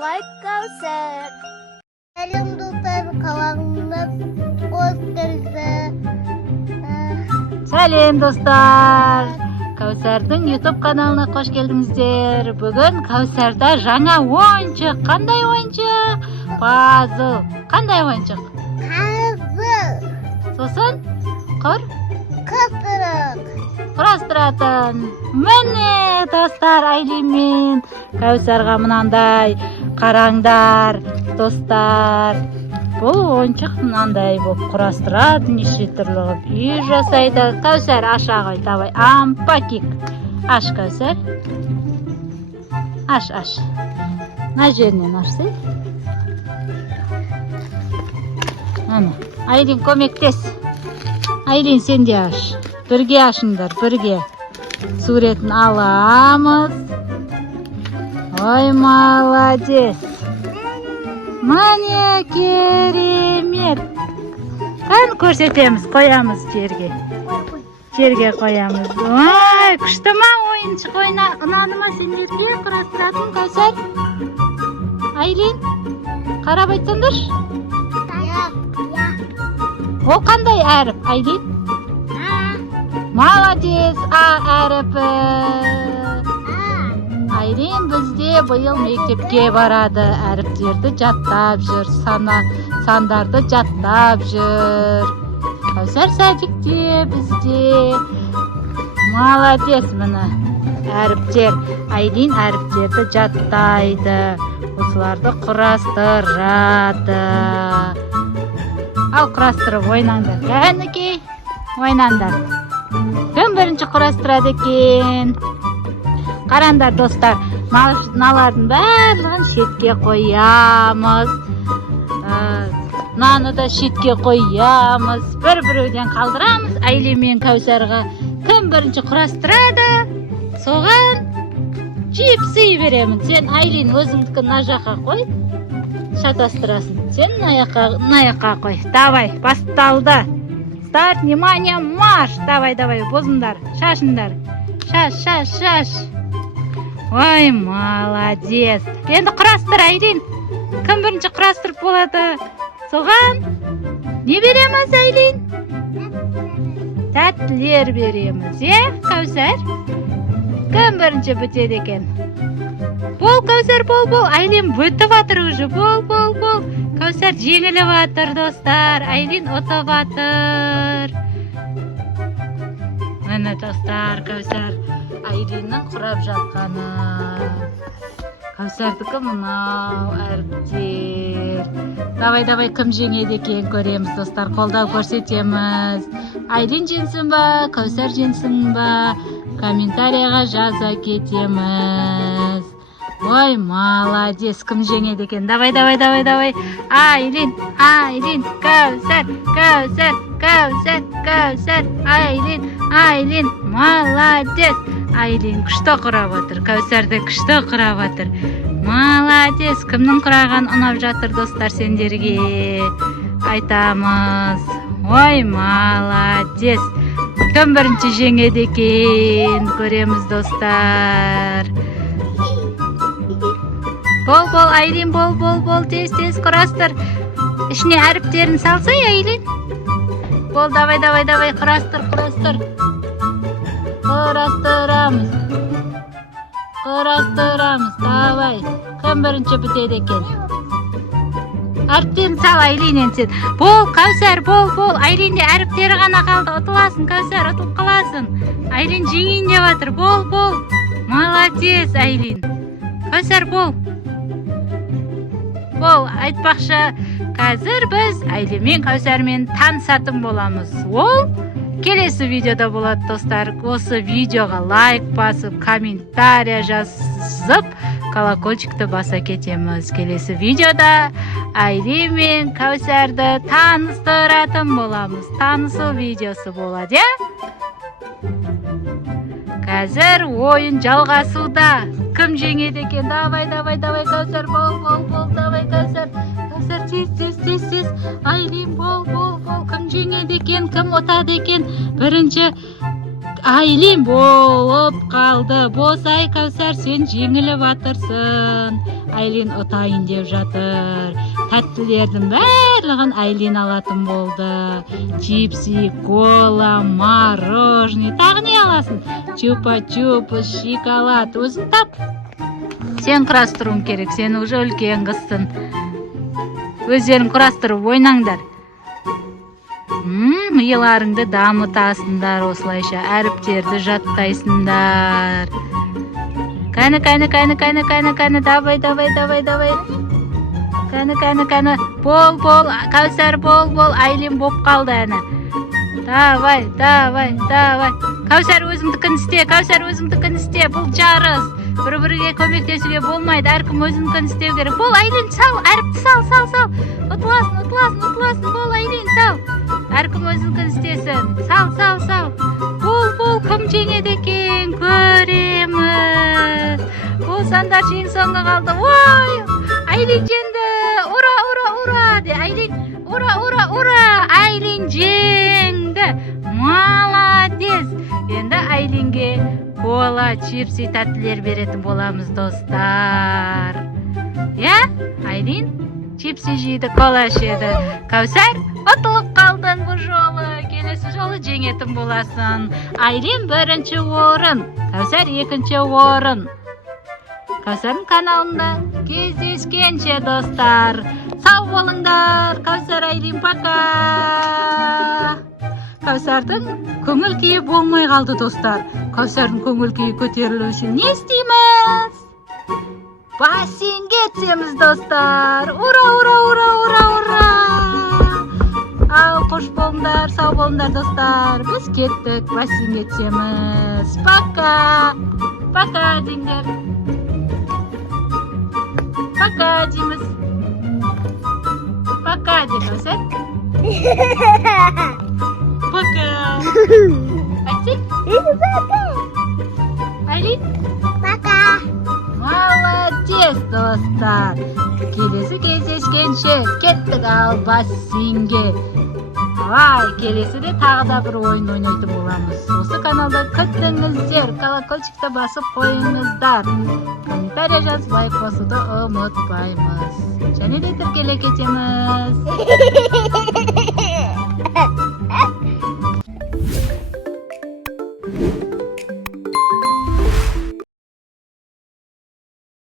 like Kausar. Selam dostlar, kanalımıza hoş geldiniz. Сәлем достар. Кәусәрдің YouTube каналына қош келдіңіздер. Бүгін Кәусәрда жаңа ойыншық. Қандай ойыншық? Пазл. Қандай ойыншық? Hazır. Сосын Kıtırık. құрастыратын. Міне достар, Айлин мен Кәусарға мынандай қараңдар достар. Бұл ойыншық мынандай болып құрастырады, неше түрлі қылып үй жасайды. Кәусар, аша ғой, давай. Ампакик. Аш, Кәусар. Аш. Мына жерінен ашсы. Ана, Айлин көмектес. Айлин, сен де аш. Бірге ашыңдар, бірге. Суретін аламыз. Ой, молодец. Мане керемет. Қан көрсетеміз, қоямыз жерге. Жерге қоямыз. Ой, күшті ма ойыншық ұнады ма сендерге құрастыратын Кәусар? Айлин, қарап айтсаңдаршы. Ол қандай әріп, Айлин? Молодец, А әріпі. Айлин бізде бұйыл мектепке барады, әріптерді жаттап жүр, сандарды жаттап жүр. Кәусар сәдікте бізде. Молодец, міне әріптер. Айлин әріптерді жаттайды, осыларды құрастырады. Ал құрастырып ойнаңдар, кәнекей, ойнаңдар. Кім бірінші құрастырады екен? Қараңдар достар, мыналардың барлығын шетке қоямыз. Наны да шетке қоямыз. Бір-біреуден қалдырамыз. Айлин мен Кәусарға кім бірінші құрастырады, соған чипсы беремін. Сен, Айлин, өзіңдікі мына жаққа қой, шатастырасын. Сен мына жаққа қой. Давай, басталды. Старт, внимание, марш. Давай, бозыңдар, шашыңдар. Шаш. Ой, молодец. Енді құрастыр, Айлин. Кім бірінші құрастырып болады? Соған не береміз, Айлин? Тәттілер береміз, Кәусар? Кім бірінші бітеді екен? Бол, Кәусар, бол. Айлин бітіп атыр уже. Бол. Кәусар жеңіліп атыр, достар. Айлин ұтып атыр. Міне достар, Кәусар Айлиннің құрап жатқаны. Кәусардікі мынау әріптер. Давай, кім жеңеді екен көреміз, достар. Қолдау көрсетеміз. Айлин женсін ба, Кәусар женсін ба? Комментарияға жаза кетеміз. Ой, молодец, кім жеңеді екен? Давай. Айлин, Кәусар. Айлин, молодец. Айлин күшті құрап отыр, Кәусарды күшті құрап отыр. Молодец, кімнің құраған ұнап жатыр, достар, сендерге айтамыз. Ой, молодец. Кім бірінші жеңеді екен? Көреміз, достар. Бол, Айлин, бол. Тез құрастыр. Ішіне әріптерін салсай, Айлин. Бол, давай, құрастыр. Құрастырамыз, давай. Кім бірінші бітеді екен? Әріптерін сал, Айлин, сен. Бол, Кәусар, бол. Айлинде әріптері ғана қалды. Ұтыласың, Кәусар, ұтылып қаласың. Айлин жеңейін деп жатыр. Бол. Молодец, Айлин. Кәусар, бол. Айтпақшы, қазір біз Айлин мен Кәусармен танысатын боламыз. Ол келесі видеода болады, достар. Осы видеоға лайк басып, комментария жазып, колокольчикті баса кетеміз. Келесі видеода Айлин мен Кәусарды таныстыратын боламыз. Танысу видеосы болады, Қазір ойын жалғасуда. Кім жеңеді екен? Давай, Кәусар, бол, давай, Кәусар. Кәусар, тез. Айлин, бол. Кім жеңеді екен? Кім ұтады екен? Бірінші Айлин болып қалды. Босай, Кәусар, сен жеңіліп атырсың. Айлин отайын деп жатыр. Тәттілердің барлығын Айлин алатын болды. Чипси, кола, мороженое. Тағы не аласың? Чупа-чупс, шоколад. Өзің тап. Сен құрастыруың керек. Сен уже үлкен қызсың. Өздерің құрастырып ойнаңдар. Миыларыңды дамытасыңдар, осылайша әріптерді жаттайсыңдар. Кәні, давай. Кәні. Бол, Кәусар, бол, Айлин боп қалды әні. Давай. Кәусар өзіңдікін істе, бұл жарыс. Бір-бірге көмектесуге болмайды, әркім өзіңдікін істеу керек. Бол, Айлин, сал, әріпті сал. Ұтыласын, бол, Айлин, сал. Әркім өзіңдікін істесін. Сал. Бол, кім жеңеді екен, көреміз. Бұл сандар ең соңғы қалды. Ой, Айлин жеңді. Ура, де. Айлин, ура. Айлин жеңді. Молодец. Енді Айлинге кола, чипси, тәттілер беретін боламыз, достар. Айлин чипси жейді, кола ішеді. Кәусар, ұтылып қалдың бұл жолы. Келесі жолы жеңетін боласың. Айлин бірінші орын, Кәусар екінші орын. Кәусардың каналында кездескенше, достар. Сау болыңдар. Кәусар, Айлин, пока. Кәусардың көңіл күйі болмай қалды, достар. Кәусардың көңіл күйі көтерілу үшін не істейміз? Бассейнге түсеміз, достар. Ура! Ал, қош болыңдар, сау болыңдар, достар. Біз кеттік, бассейнге түсеміз. Пока деңдер. Пока дейміз. Пока де, Кәусар. Пока. Айтсай? Айлин? Пока. Молодец, достар. Келесі кездескенше кеттік ал бассейнге. Келесіде тағы да бір ойын ойнайтын боламыз. Осы каналда күтіңіздер. Колокольчикті басып қойыңыздар. Комментария жазып, лайк басуды ұмытпаймыз. Және де тіркеле кетеміз.